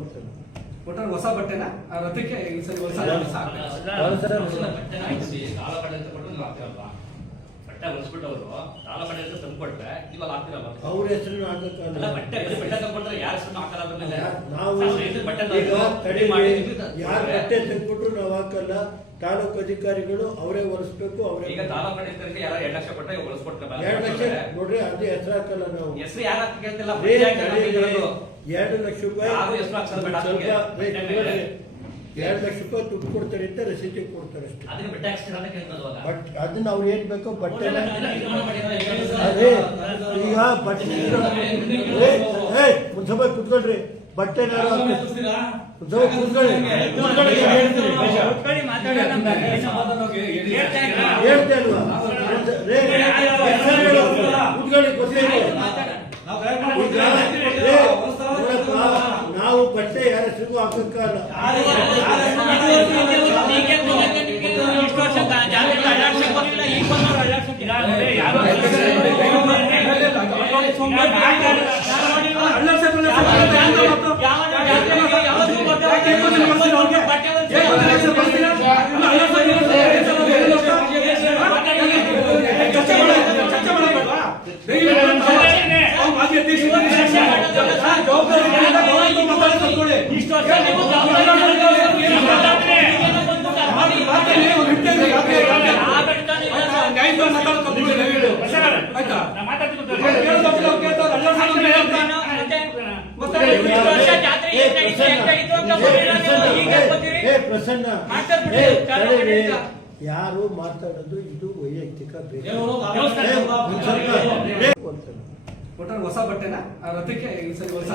ಒಟ್ಟಾರೆ ಹೊಸ ಬಟ್ಟೆನ ರಥಕ್ಕೆ ಈ ಸರಿ ಹೊಸ ಬಟ್ಟೆ ಹೊಲಿಸ್ಬಿಟ್ಟು ಅವರು ಸಾಲ ಬಟ್ಟೆ ಅಂತ ತಂದ್ಕೊಟ್ರೆ ಇವಾಗ ಆಗ್ತಿರಲ್ಲ ಅವ್ರ ಹೆಸರು ಹಾಕಲ್ಲ. ಬಟ್ಟೆ ತಂದ್ಕೊಟ್ರೆ ಯಾರ ಹೆಸರು ಹಾಕಲ್ಲ. ಅದ್ರ ಮೇಲೆ ನಾವು ಯಾರು ಬಟ್ಟೆ ತಂದ್ಕೊಟ್ರು ನಾವು ಹಾಕಲ್ಲ. ತಾಲೂಕು ಅಧಿಕಾರಿಗಳು ಅವರೇ ಹೊಲಿಸ್ಬೇಕು. ಅವರೇ ಈಗ ತಾಲೂಕು ಅಧಿಕಾರಿಗೆ ಯಾರು 2 ಲಕ್ಷ ಕೊಟ್ಟರೆ ಹೊಲಿಸ್ಕೊಟ್ರೆ 2 ಲಕ್ಷ ನೋಡ್ರಿ, ಅದೇ ಹೆಸರು ಹಾಕಲ್ಲ. ನಾವು ಹೆಸರು ಯಾರು ಕೇಳ್ತಿಲ್ಲ. 2 ಲಕ್ಷ ರೂಪಾಯಿ ಸ್ವಲ್ಪ 2 ಲಕ್ಷ ರೂಪಾಯಿ ದುಡ್ಡು ಕೊಡ್ತಾರೆ ಅಂತ ರಸೀದಿ ಕೊಡ್ತಾರೆ ಅಷ್ಟೇ. ಬಟ್ ಅದನ್ನ ಅವ್ರು ಏನ್ ಬೇಕೋ ಬಟ್ಟೆ ಅದೇ ಈಗ ಬಟ್ಟೆ ಮುನ್ಸಭೆ ಕುತ್ಕೊಳ್ರಿ. ಬಟ್ಟೆ ಕೂತ್ಕೊಳ್ಳಿ ಹೇಳ್ತೆ ಅಲ್ವಾ? ಕೂತ್ಕೊಳ್ಳಿ ಗೊತ್ತಿಲ್ಲ. ನಾವು ಬಟ್ಟೆ ಯಾರ ಹೆಸರಿಗೂ ಹಾಕಕ್ಕಲ್ಲ. ಪ್ರಸನ್ನ ಯಾರು ಮಾತಾಡೋದು ಇದು ವೈಯಕ್ತಿಕ ಒಟ್ಟಾರೆ ಹೊಸ ಬಟ್ಟೆನ ರಥಕ್ಕೆ ಈ ಸರಿ ಹೊಸ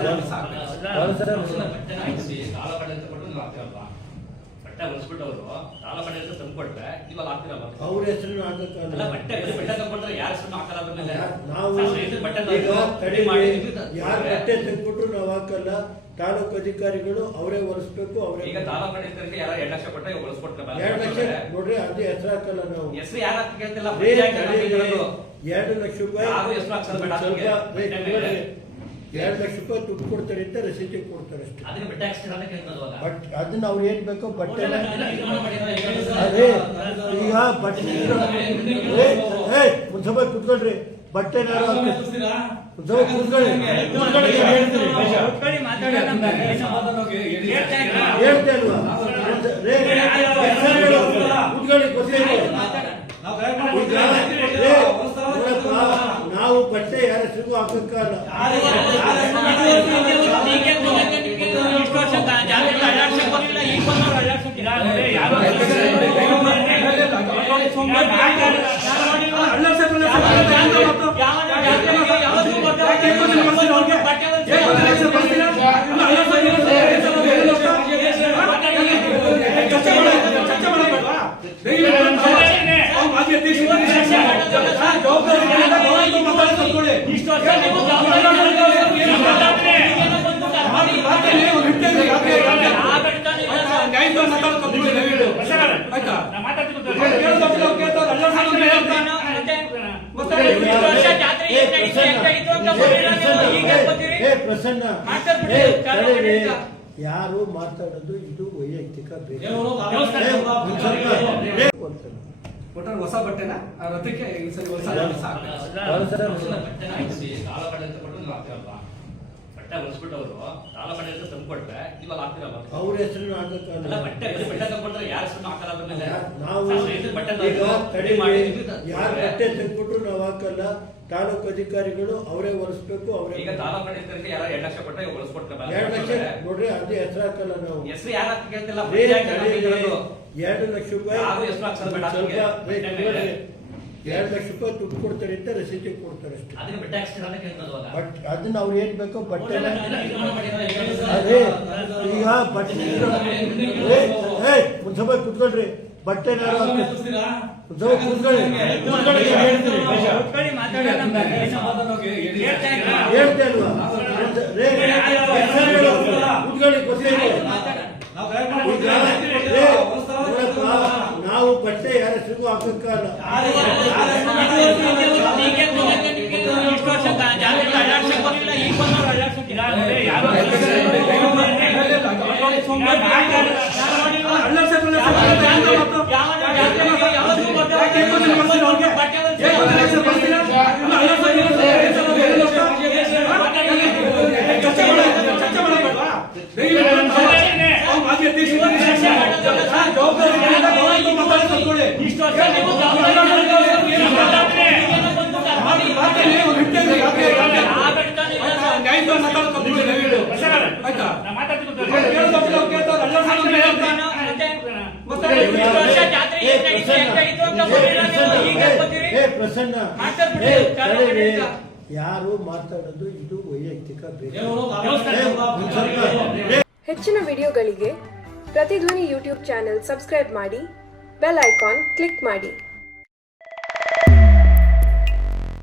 ಬಟ್ಟೆ ಹೊಲಿಸ್ಬಿಟ್ಟು ಅವರು ಸಾಲ ಬಟ್ಟೆ ಅಂತ ತಂದ್ಕೊಟ್ರೆ ಇವಾಗ ಆಗ್ತಿರಲ್ಲ. ಅವ್ರ ಹೆಸರು ಹಾಕಲ್ಲ. ಬಟ್ಟೆ ತಂದ್ಕೊಟ್ರೆ ಯಾರ ಹೆಸರು ಹಾಕಲ್ಲ. ಅದ್ರ ಮೇಲೆ ನಾವು ಯಾರು ಬಟ್ಟೆ ತಂದ್ಕೊಟ್ರು ನಾವು ಹಾಕಲ್ಲ. ತಾಲೂಕು ಅಧಿಕಾರಿಗಳು ಅವರೇ ಹೊಲಿಸ್ಬೇಕು. ಅವರೇ ಈಗ ತಾಲೂಕು ಅಧಿಕಾರಿಗೆ ಯಾರು 2 ಲಕ್ಷ ಕೊಟ್ಟರೆ ಹೊಲಿಸ್ಕೊಟ್ರೆ 2 ಲಕ್ಷ ನೋಡ್ರಿ, ಅದೇ ಹೆಸರು ಹಾಕಲ್ಲ. ನಾವು ಹೆಸರು ಯಾರು ಕೇಳ್ತಿಲ್ಲ. 2 ಲಕ್ಷ ರೂಪಾಯಿ ಸ್ವಲ್ಪ 2 ಲಕ್ಷ ರೂಪಾಯಿ ದುಡ್ಡು ಕೊಡ್ತಾರೆ ಅಂತ ರಸೀದಿ ಕೊಡ್ತಾರೆ ಅಷ್ಟೇ. ಬಟ್ ಅದನ್ನ ಅವ್ರು ಏನ್ ಬೇಕೋ ಬಟ್ಟೆ ಅದೇ ಈಗ ಬಟ್ಟೆ ಮುನ್ಸಭೆ ಕುತ್ಕೊಳ್ರಿ. ಬಟ್ಟೆ ಕೂತ್ಕೊಳ್ಳಿ ಹೇಳ್ತೆ ಅಲ್ವಾ? ಕೂತ್ಕೊಳ್ಳಿ ಗೊತ್ತಿಲ್ಲ. ನಾವು ಬಟ್ಟೆ ಯಾರ ಹೆಸರಿಗೂ ಹಾಕಕ್ಕಲ್ಲ. ಪ್ರಸನ್ನ ಯಾರು ಮಾತಾಡೋದು ಇದು ವೈಯಕ್ತಿಕ ಒಟ್ಟಾರೆ ಹೊಸ ಬಟ್ಟೆನ ರಥಕ್ಕೆ ಈ ಸರಿ ಹೊಸ ಬಟ್ಟೆ ಹೊಲಿಸ್ಬಿಟ್ಟು ಅವರು ಸಾಲ ಬಟ್ಟೆ ಅಂತ ತಂದ್ಕೊಟ್ರೆ ಇವಾಗ ಆಗ್ತಿರಲ್ಲ. ಅವ್ರ ಹೆಸರು ಹಾಕಲ್ಲ. ಬಟ್ಟೆ ತಂದ್ಕೊಟ್ರೆ ಯಾರ ಹೆಸರು ಹಾಕಲ್ಲ. ಅದ್ರ ಮೇಲೆ ನಾವು ಯಾರು ಬಟ್ಟೆ ತಂದ್ಕೊಟ್ರು ನಾವು ಹಾಕಲ್ಲ. ತಾಲೂಕು ಅಧಿಕಾರಿಗಳು ಅವರೇ ಹೊಲಿಸ್ಬೇಕು. ಅವರೇ ಈಗ ತಾಲೂಕು ಅಧಿಕಾರಿಗೆ ಯಾರು 2 ಲಕ್ಷ ಕೊಟ್ಟರೆ ಹೊಲಿಸ್ಕೊಟ್ರೆ 2 ಲಕ್ಷ ನೋಡ್ರಿ, ಅದೇ ಹೆಸರು ಹಾಕಲ್ಲ. ನಾವು ಹೆಸರು ಯಾರು ಕೇಳ್ತಿಲ್ಲ. 2 ಲಕ್ಷ ರೂಪಾಯಿ ಸ್ವಲ್ಪ 2 ಲಕ್ಷ ರೂಪಾಯಿ ದುಡ್ಡು ಕೊಡ್ತಾರೆ ಅಂತ ರಸೀದಿ ಕೊಡ್ತಾರೆ ಅಷ್ಟೇ. ಬಟ್ ಅದನ್ನ ಅವ್ರು ಏನ್ ಬೇಕೋ ಬಟ್ಟೆ ಅದೇ ಈಗ ಬಟ್ಟೆ ಮುನ್ಸಭೆ ಕುತ್ಕೊಳ್ರಿ. ಬಟ್ಟೆ ಕೂತ್ಕೊಳ್ಳಿ ಹೇಳ್ತೆ ಅಲ್ವಾ? ಕೂತ್ಕೊಳ್ಳಿ ಗೊತ್ತಿಲ್ಲ. ನಾವು ಬಟ್ಟೆ ಯಾರ ಹೆಸರಿಗೂ ಹಾಕಕ್ಕಲ್ಲ. ಯಾರು ಪ್ರಸನ್ನ ಯಾರು ಮಾತಾಡೋದು ಇದು ವೈಯಕ್ತಿಕ ಹೆಚ್ಚಿನ ವಿಡಿಯೋಗಳಿಗೆ ಪ್ರತಿಧ್ವನಿ ಯೂಟ್ಯೂಬ್ ಚಾನೆಲ್ ಸಬ್ಸ್ಕ್ರೈಬ್ ಮಾಡಿ, ಬೆಲ್ ಐಕಾನ್ ಕ್ಲಿಕ್ ಮಾಡಿ.